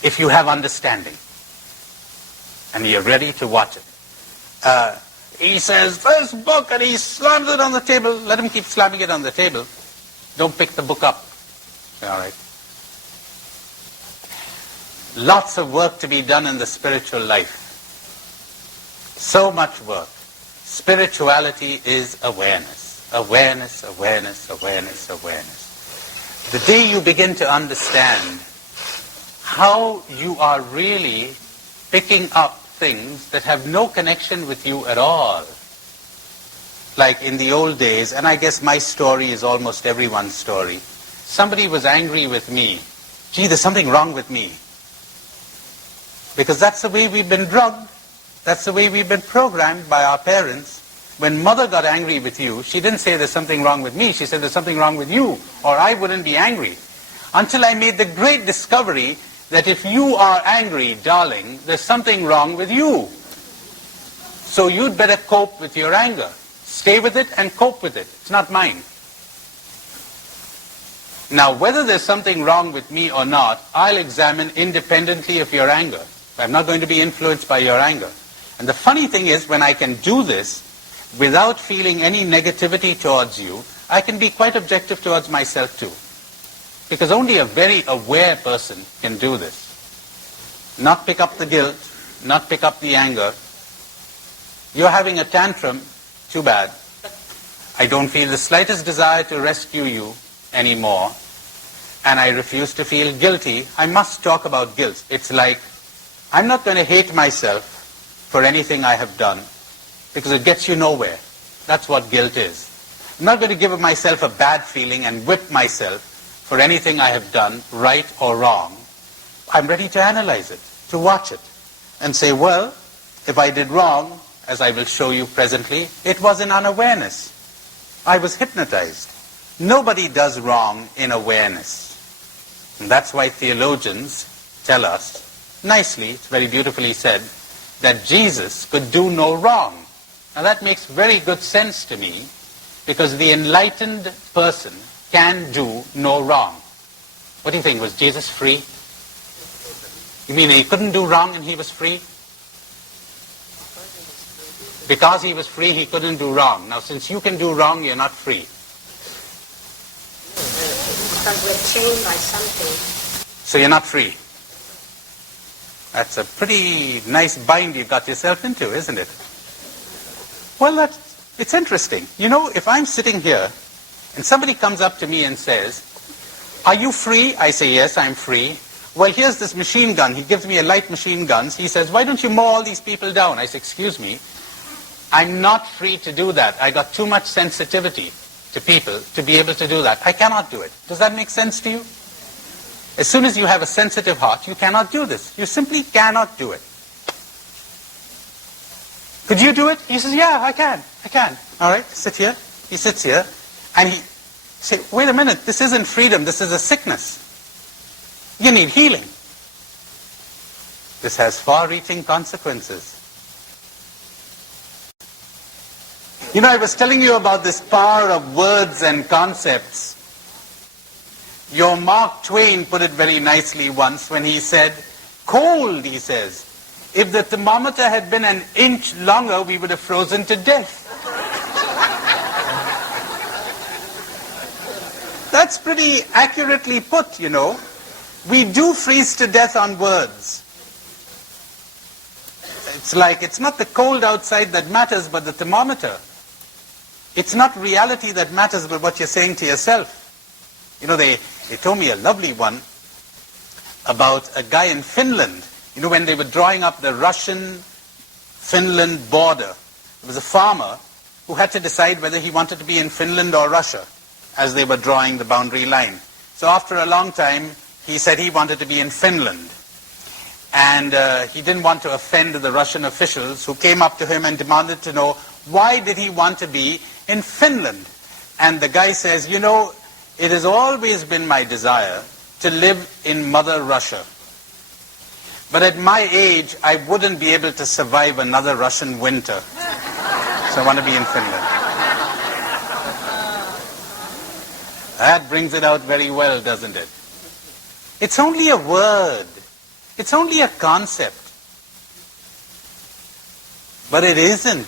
If you have understanding. And you're ready to watch it. He says, first book, and he slams it on the table. Let him keep slamming it on the table. Don't pick the book up. All right. Lots of work to be done in the spiritual life. So much work. Spirituality is awareness. Awareness, awareness, awareness, awareness. The day you begin to understand how you are really picking up things that have no connection with you at all. Like in the old days, and I guess my story is almost everyone's story. Somebody was angry with me. Gee, there's something wrong with me. Because that's the way we've been drugged. That's the way we've been programmed by our parents. When mother got angry with you, she didn't say there's something wrong with me. She said there's something wrong with you, or I wouldn't be angry. Until I made the great discovery that if you are angry, darling, there's something wrong with you. So you'd better cope with your anger. Stay with it and cope with it. It's not mine. Now, whether there's something wrong with me or not, I'll examine independently of your anger. I'm not going to be influenced by your anger. And the funny thing is, when I can do this without feeling any negativity towards you, I can be quite objective towards myself too. Because only a very aware person can do this. Not pick up the guilt, not pick up the anger. You're having a tantrum, too bad. I don't feel the slightest desire to rescue you anymore. And I refuse to feel guilty. I must talk about guilt. It's like, I'm not going to hate myself for anything I have done, because it gets you nowhere. That's what guilt is. I'm not going to give myself a bad feeling and whip myself for anything I have done, right or wrong. I'm ready to analyze it, to watch it, and say, well, if I did wrong, as I will show you presently, it was in unawareness. I was hypnotized. Nobody does wrong in awareness. And that's why theologians tell us, nicely, it's very beautifully said, that Jesus could do no wrong. Now that makes very good sense to me, because the enlightened person can do no wrong. What do you think? Was Jesus free? You mean he couldn't do wrong and he was free? Because he was free, he couldn't do wrong. Now since you can do wrong, you're not free. Because we're chained by something. So you're not free. That's a pretty nice bind you got yourself into, isn't it? Well, it's interesting. You know, if I'm sitting here and somebody comes up to me and says, "Are you free?" I say, "Yes, I'm free." "Well, here's this machine gun." He gives me a light machine gun. He says, "Why don't you mow all these people down?" I say, "Excuse me, I'm not free to do that. I got too much sensitivity to people to be able to do that. I cannot do it." Does that make sense to you? As soon as you have a sensitive heart, you cannot do this. You simply cannot do it. "Could you do it?" He says, "Yeah, I can. All right, sit here." He sits here, and he says, "Wait a minute, this isn't freedom, this is a sickness. You need healing." This has far-reaching consequences. You know, I was telling you about this power of words and concepts. Your Mark Twain put it very nicely once when he said, "Cold," he says, "if the thermometer had been an inch longer, we would have frozen to death." That's pretty accurately put, you know. We do freeze to death on words. It's like, it's not the cold outside that matters, but the thermometer. It's not reality that matters, but what you're saying to yourself. You know, they told me a lovely one about a guy in Finland. You know, when they were drawing up the Russian-Finland border, there was a farmer who had to decide whether he wanted to be in Finland or Russia as they were drawing the boundary line. So after a long time, he said he wanted to be in Finland. And he didn't want to offend the Russian officials, who came up to him and demanded to know why did he want to be in Finland. And the guy says, "You know, it has always been my desire to live in Mother Russia. But at my age, I wouldn't be able to survive another Russian winter. So I want to be in Finland." That brings it out very well, doesn't it? It's only a word. It's only a concept. But it isn't.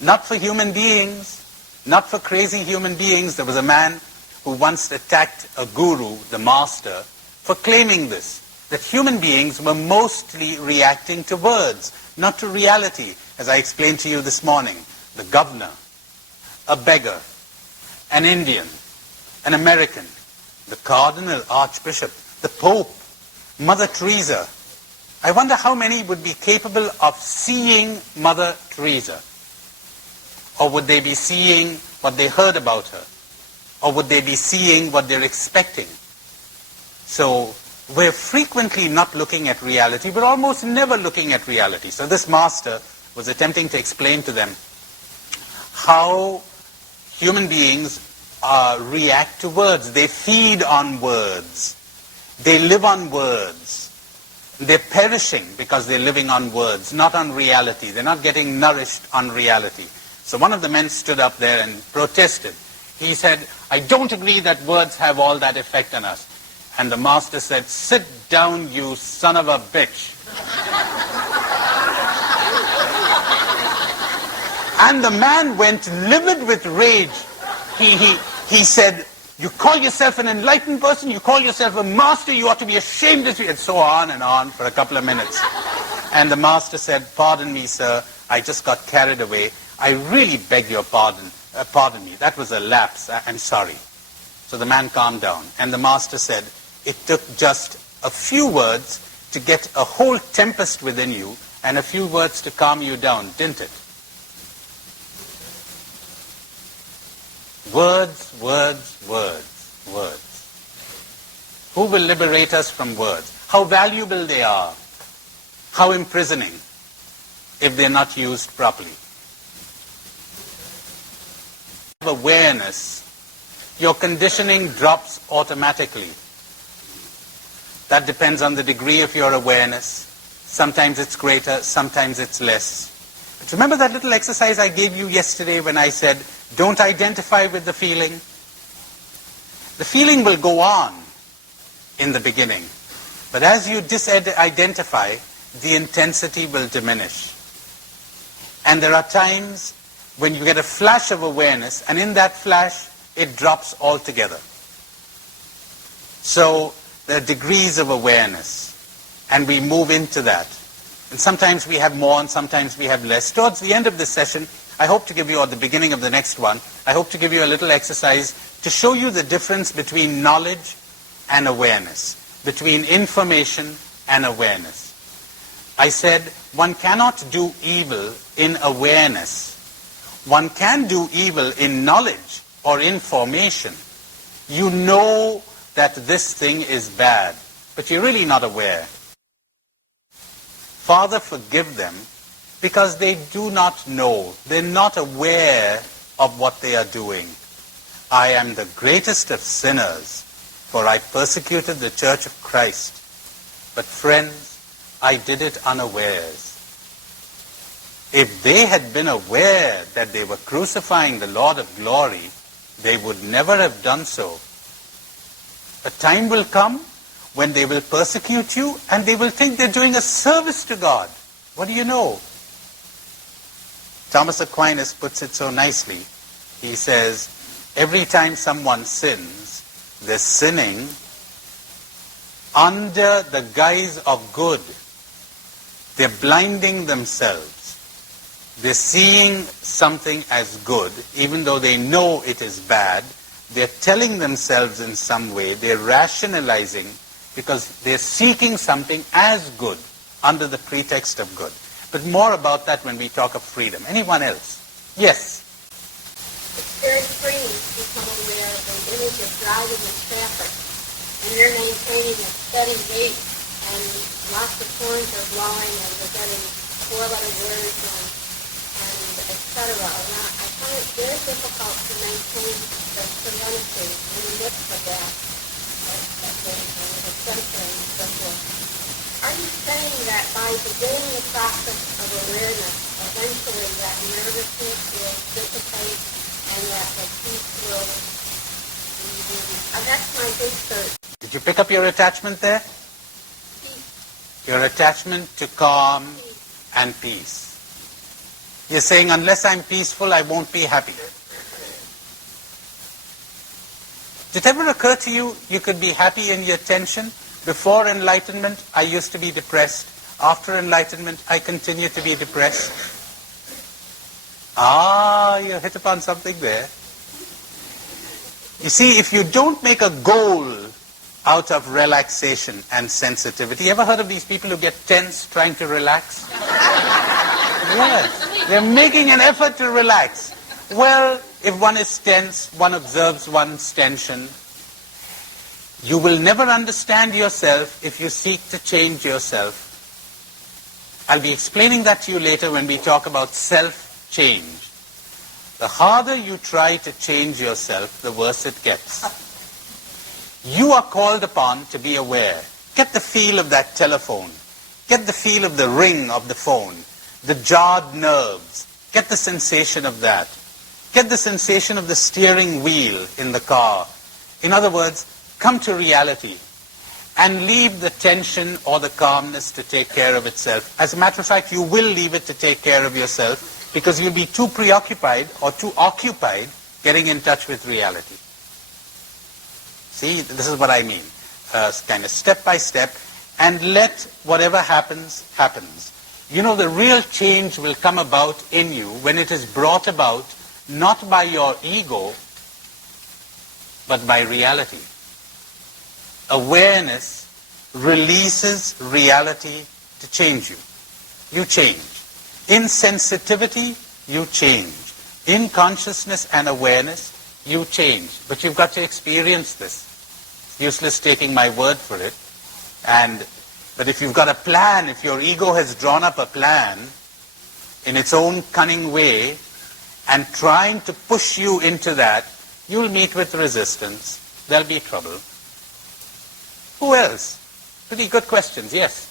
Not for human beings. Not for crazy human beings. There was a man who once attacked a guru, the master, for claiming this, that human beings were mostly reacting to words, not to reality, as I explained to you this morning. The governor, a beggar, an Indian, an American, the cardinal, archbishop, the Pope, Mother Teresa. I wonder how many would be capable of seeing Mother Teresa. Or would they be seeing what they heard about her? Or would they be seeing what they're expecting? So we're frequently not looking at reality. We're almost never looking at reality. So this master was attempting to explain to them how human beings react to words. They feed on words. They live on words. They're perishing because they're living on words, not on reality. They're not getting nourished on reality. So one of the men stood up there and protested. He said, "I don't agree that words have all that effect on us." And the master said, "Sit down, you son of a bitch." And the man went livid with rage. He said, "You call yourself an enlightened person, you call yourself a master, you ought to be ashamed of you," and so on for a couple of minutes. And the master said, "Pardon me, sir, I just got carried away. I really beg your pardon. Pardon me, that was a lapse. I'm sorry." So the man calmed down. And the master said, "It took just a few words to get a whole tempest within you and a few words to calm you down, didn't it?" Words, words, words, words. Who will liberate us from words? How valuable they are. How imprisoning if they're not used properly. Awareness your conditioning drops automatically. That depends on the degree of your awareness. Sometimes it's greater, sometimes it's less. But remember that little exercise I gave you yesterday when I said, don't identify with the feeling? The feeling will go on in the beginning. But as you disidentify, the intensity will diminish. And there are times when you get a flash of awareness, and in that flash, it drops altogether. So there are degrees of awareness, and we move into that. And sometimes we have more, and sometimes we have less. Towards the end of this session, I hope to give you, or the beginning of the next one, I hope to give you a little exercise to show you the difference between knowledge and awareness, between information and awareness. I said one cannot do evil in awareness. One can do evil in knowledge or information. You know that this thing is bad, but you're really not aware. Father, forgive them because they do not know. They're not aware of what they are doing. I am the greatest of sinners, for I persecuted the Church of Christ. But friends, I did it unawares. If they had been aware that they were crucifying the Lord of glory, they would never have done so. A time will come when they will persecute you and they will think they're doing a service to God. What do you know? Thomas Aquinas puts it so nicely. He says, every time someone sins, they're sinning under the guise of good. They're blinding themselves. They're seeing something as good, even though they know it is bad. They're telling themselves in some way, they're rationalizing, because they're seeking something as good, under the pretext of good. But more about that when we talk of freedom. Anyone else? Yes? It's very freeing to become aware of an image of driving in traffic, and you're maintaining a steady gait, and lots of horns are blowing, and you're getting four-letter words, and etc. And I find it very difficult to maintain the serenity in the midst of that, the censoring and so forth. Are you saying that by beginning the process of awareness, eventually that nervousness will dissipate and that the peace will be? That's my big search. Did you pick up your attachment there? Peace. Your attachment to calm and peace. You're saying, unless I'm peaceful, I won't be happy. Did it ever occur to you, you could be happy in your tension? Before enlightenment, I used to be depressed. After enlightenment, I continue to be depressed. You hit upon something there. You see, if you don't make a goal out of relaxation and sensitivity, you ever heard of these people who get tense trying to relax? Yes. They're making an effort to relax. Well, if one is tense, one observes one's tension. You will never understand yourself if you seek to change yourself. I'll be explaining that to you later when we talk about self-change. The harder you try to change yourself, the worse it gets. You are called upon to be aware. Get the feel of that telephone. Get the feel of the ring of the phone. The jarred nerves. Get the sensation of that. Get the sensation of the steering wheel in the car. In other words, come to reality and leave the tension or the calmness to take care of itself. As a matter of fact, you will leave it to take care of yourself because you'll be too preoccupied or too occupied getting in touch with reality. See, this is what I mean. Kind of step by step, and let whatever happens, happens. You know, the real change will come about in you when it is brought about not by your ego, but by reality. Awareness releases reality to change you. You change. In sensitivity, you change. In consciousness and awareness, you change. But you've got to experience this. It's useless taking my word for it. But if you've got a plan, if your ego has drawn up a plan in its own cunning way and trying to push you into that, You'll meet with resistance. There'll be trouble. Who else? Pretty good questions, yes.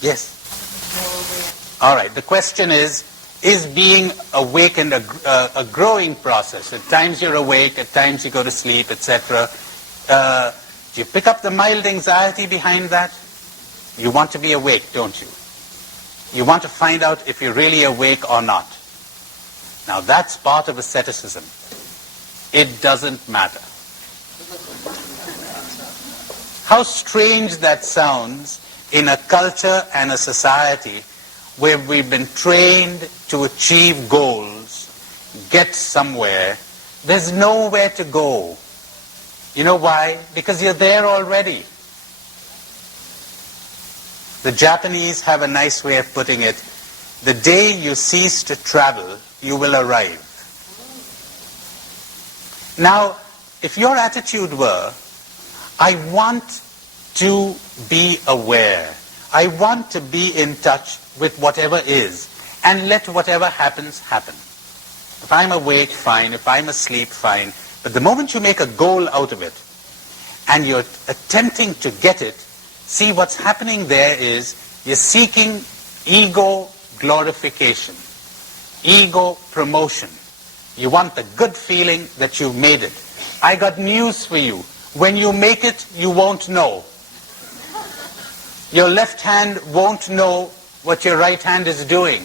Yes. All right, the question is being awakened a growing process? At times you're awake, at times you go to sleep, etc. Do you pick up the mild anxiety behind that? You want to be awake, don't you? You want to find out if you're really awake or not. Now that's part of asceticism. It doesn't matter. How strange that sounds in a culture and a society where we've been trained to achieve goals, get somewhere. There's nowhere to go. You know why? Because you're there already. The Japanese have a nice way of putting it. The day you cease to travel, you will arrive. Now, if your attitude were, I want to be aware, I want to be in touch with whatever is, and let whatever happens, happen. If I'm awake, fine. If I'm asleep, fine. But the moment you make a goal out of it, and you're attempting to get it, see what's happening there is, you're seeking ego glorification, ego promotion. You want the good feeling that you made it. I got news for you. When you make it, you won't know. Your left hand won't know what your right hand is doing.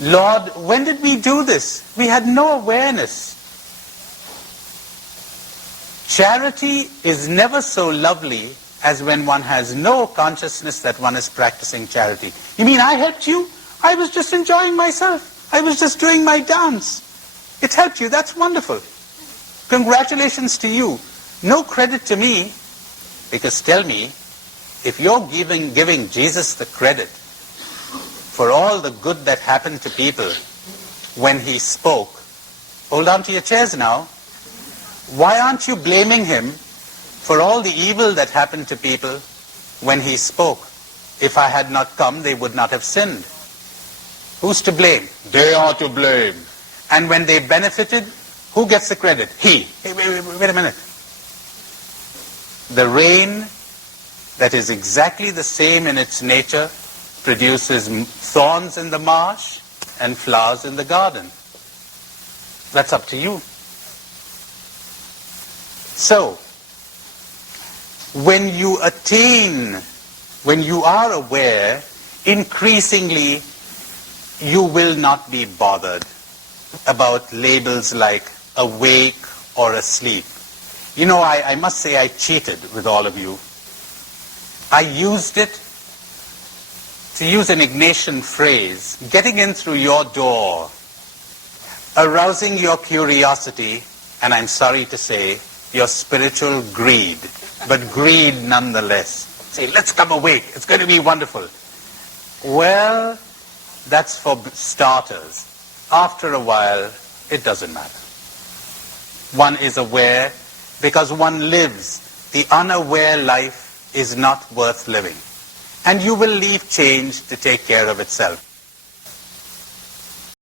Lord, when did we do this? We had no awareness. Charity is never so lovely as when one has no consciousness that one is practicing charity. You mean I helped you? I was just enjoying myself. I was just doing my dance. It helped you. That's wonderful. Congratulations to you. No credit to me. Because tell me, if you're giving Jesus the credit for all the good that happened to people when he spoke, hold on to your chairs now. Why aren't you blaming him for all the evil that happened to people when he spoke? If I had not come, they would not have sinned. Who's to blame? They are to blame. And when they benefited, who gets the credit? He. Hey, wait a minute. The rain that is exactly the same in its nature produces thorns in the marsh and flowers in the garden. That's up to you. So, when you attain, when you are aware, increasingly you will not be bothered about labels like awake or asleep. You know, I must say I cheated with all of you. I used it, to use an Ignatian phrase, getting in through your door, arousing your curiosity, and I'm sorry to say, your spiritual greed, but greed nonetheless. Say, let's come awake, it's going to be wonderful. Well, that's for starters. After a while, it doesn't matter. One is aware because one lives. The unaware life is not worth living. And you will leave change to take care of itself.